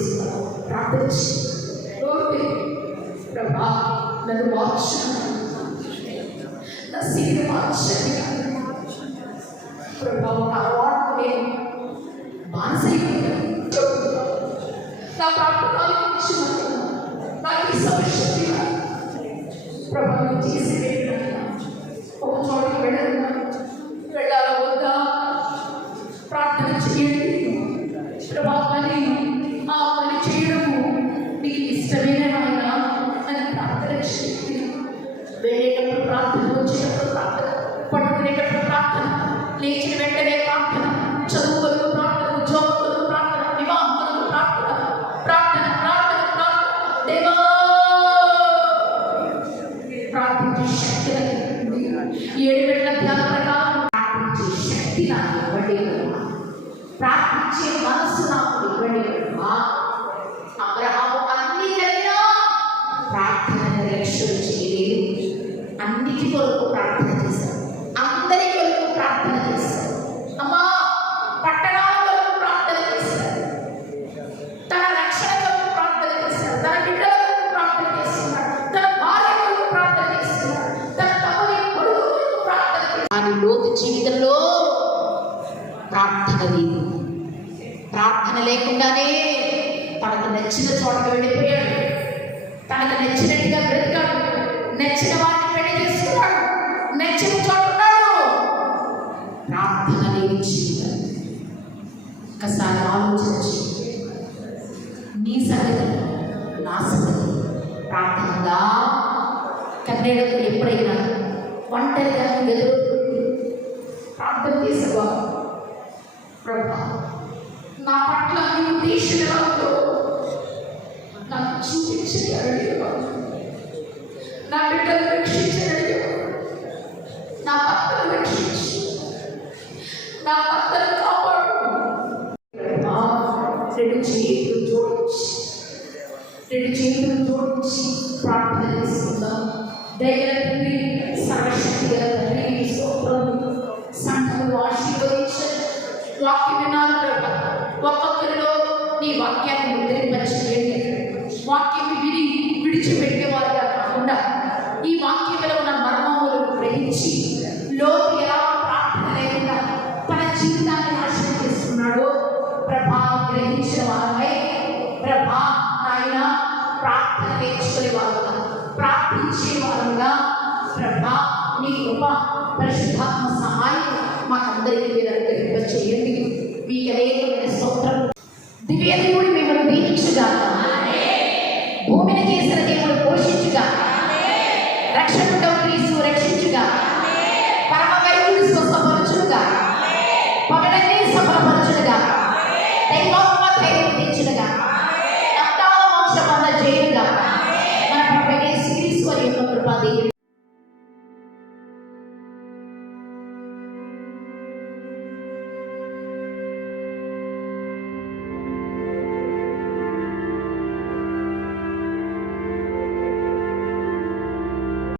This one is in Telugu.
చేసుకున్నావు ప్రార్థించి నోరు ప్రభా నన్ను మార్చు నా సీని మార్చండి ప్రభా ఒక అలవాటు నేను మానసిక నా ప్రార్థనలు ఇచ్చి నాకు ఈ సమస్య ప్రభావం చేసి వెళ్ళినా ఒక చోటికి వెళ్ళినా వెళ్ళాలా వద్దా ప్రార్థన చేయండి లేచిన వెంటనే ప్రార్థన చదువులకు ప్రార్థన ఉద్యోగులకు ప్రార్థన వివాహములకు ప్రార్థన ప్రార్థన ప్రార్థన ప్రార్థన. దేవా! ప్రార్థించే శక్తి ఏడు గంటల ధ్యాన ప్రకారం ప్రార్థించే శక్తి నాకు ఇవ్వండి ప్రార్థించే మనస్సు నాకు ఇవ్వండి కానీ లోతు జీవితంలో ప్రార్థన లేదు. ప్రార్థన లేకుండానే తనకు నచ్చిన చోటకి వెళ్ళిపోయాడు. తనకు నచ్చినట్టుగా బ్రతికాడు. నచ్చిన వారిని పెళ్ళి చేసుకున్నాడు. నచ్చిన చోట ఉన్నాడు. ప్రార్థన లేని జీవితం. ఒకసారి ఆలోచించి నీ సంగతి నా సంగతి ప్రార్థనగా కన్నీడకు ఎప్పుడైనా ఒంటరిగా ఎదురు వాక్యం విన్నారు ప్రభా ఒక్కొక్కరిలో నీ వాక్యాన్ని ముద్రింపచేయండి వాక్యం ఈ వాక్యంలో ఉన్న మర్మములను గ్రహించి లోతు ఎలా ప్రార్థన లేకుండా తన జీవితాన్ని నాశనం చేస్తున్నాడో ప్రభా గ్రహించిన వారమై ప్రభా నాయన ప్రార్థన నేర్చుకునే వారుగా ప్రార్థించే వారుగా ప్రభా నీ కృప పరిశుద్ధాత్మ సహాయం మాకందరికీ మీరు అనుగ్రహింప చేయండి మీకు అనేకమైన స్తోత్రం దివ్య దేవుడు మిమ్మల్ని దీవించుగా రక్షణ క్రీస్తు రక్షించుగా. పరమ వైద్యుడు స్వస్థపరచుగా పగడనే సఫలపరచుగా దైవాత్మ